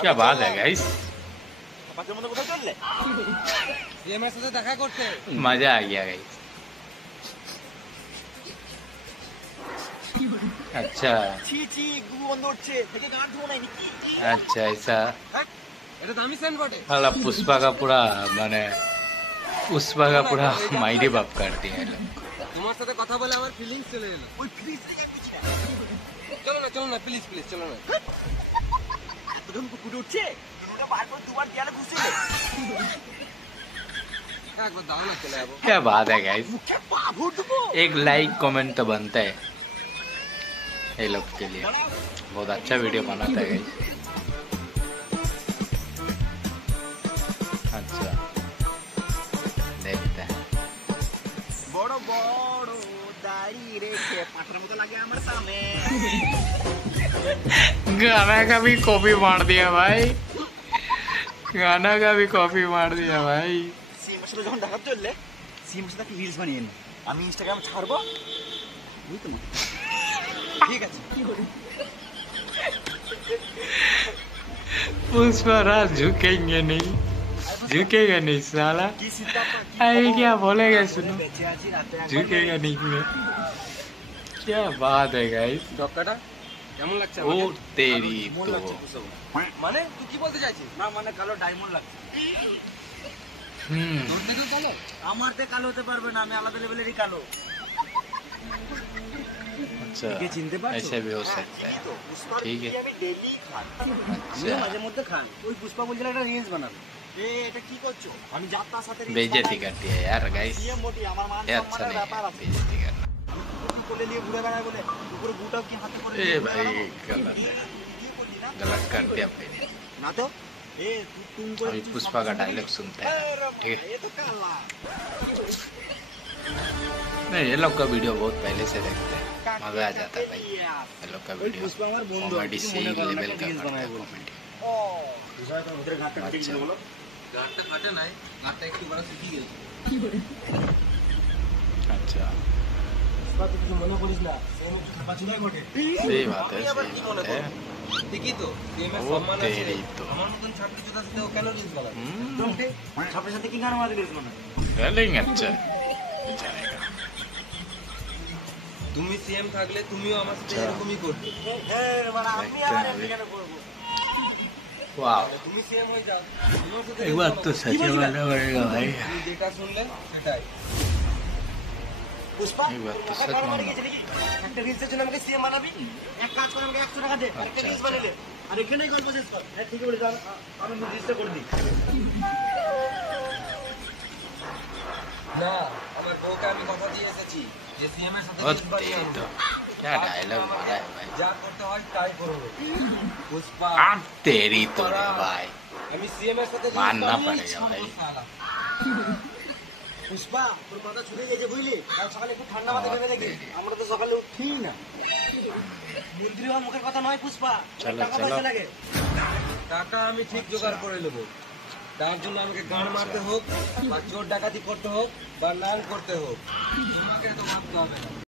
क्या बात है गाइस, मजा आ गया गाइस। अच्छा अच्छा ऐसा वाला पुष्पा का पूरा माने पुष्पा का पूरा माइडी बाप कर दिया लोग। তোমার সাথে কথা বলে আমার ফিলিংস চলে এলো। ওই ফিলিংস থেকে আমি বুঝি না। চলো না প্লিজ প্লিজ চলো না। একদম কুকুর উঠছে। দুটোটা বারবার দুবার দেয়ালে ঘুষিলে। একবার দাও না চলে যাবো। क्या बात है गाइस, एक लाइक कमेंट तो बनता है ये लोग के लिए। बहुत अच्छा वीडियो बनाता है गाइस। अच्छा देखते हैं। বড় বড় দাড়ি রেখে পাটার মতো লাগে আমার সামনে। गाना का भी कॉपी मार दिया भाई, गाना का भी कॉपी मार दिया भाई। সিএমের সাথে যখন দেখা চললে সিএমের সাথে একটা রিলস বানিয়ে নি, আমি ইনস্টাগ্রাম ছাড়বো বুঝতে না। ঠিক আছে पुष्पराज झुकेंगे नहीं, झुकेगा नहीं साला। अरे क्या बोलेगा सुनो, झुकेगा नहीं में। क्या बात है गाइस, ডক্টরটা কেমন লাগছে ओ আমাকে? तेरी কেমন तो লাগছে কুসুম? মানে তুই কি বলতে চাইছিস? না মানে কালো ডায়মন্ড লাগছে। তোর থেকে কালো? আমার থেকে কালো হতে পারবে না, আমি আলাদা লেভেলেরই কালো। अच्छा একে চিনতে পারছো? ऐसे भी हो सकता है। ठीक है। আমি ডেইলি খাই। अच्छा মাঝে মধ্যে খাই। ওই পুষ্পা বলছিল একটা রিলস বানাবে। এটা কি করছো? আমি যাত্রা সাথে রিলস बेइज्जती करती है यार गाइस, সিএম মোটি আমার মান ये अच्छा সম্মানের नहीं ব্যাপার है আছে। बेइज्जती करना। কোলে নিয়ে ঘুরে বেড়ায় বলে উপরে গুটাও কি হাতে করে ए भाई गलत है, गलत कर दिया भाई ने। না তো এ তুম করে अभी पुष्पा का डायलॉग सुनते हैं, ठीक है। এ তো কালা नहीं ये लोग का वीडियो बहुत पहले से देखते हैं, मजा आ जाता है भाई। ये लोग का वीडियो पुष्पा আমার বন্ধু कॉमेडी से ही लेवल का करता है বলে कॉमेडी। ও বিষয় তো ওদের ঘাটটা কাটে আচ্ছা। গেল বলো ঘাটটা কাটে নাই ঘাটটা একটু বড় শিখি গেছে अच्छा পুষ্পা তুই কিছু মনে করিস না সেম একটু খাপা চুদাই ঘটে सही बात है, सही बात है। ঠিকই তো সেমের ও সম্মান আছে তেরি তো। আমার মতন ছাত্রী চুদা সাথে ও কেন রিলস বানাবে हम्म, ছাত্রের साथे কি গান মারতে রিলস বানাবে चलेंगे अच्छा चलेगा। তুমি সিএম থাকলে তুমিও আমার সাথে এরকমই করতে আমি देखते আবার हैं अभी। কেন করব वाह তুমি সিএম হয়ে যাও তোমার সাথে एक बात तो सच मानना पड़ेगा भाई, তুমি যেটা শুনলে সেটাই পুষ্পা एक बात तो सच मानना একটা রিলসের জন্য আমাকে সিএম বানাবি এক কাজ করে আমাকে 100 টাকা দে একটা আচ্ছা, রিলস আচ্ছা। বানালে আর এখানেই গল্প শেষ কর হ্যাঁ ঠিক বলে আমি রিলসটা করে দিই না আমার বউকে আমি কথা দিয়ে এসেছি যে সিএম এর সাথে और রিলস বানিয়ে तेरी तो क्या डायलॉग मारा है भाई। যা করতে হয় তাই করব পুষ্পা अब तेरी तो रे भाई, আমি সিএম এর সাথে मानना पड़ेगा भाई। পুষ্পা তোর মাথা ছুটে গেছে বুঝলি কাল সকালে একটু ঠান্ডা মাথায় ভেবে দেখি আমরা তো সকালে উঠি না মন্ত্রী হওয়ার মুখের কথা নয় পুষ্পা চলো, টাকা চলো। পয়সা লাগে টাকা আমি ঠিক জোগাড় করে নেবো তার জন্য আমাকে গান মারতে হোক আর চোর ডাকাতি করতে হোক বা লাল করতে হোক তোমাকে তো ভাবতে হবে না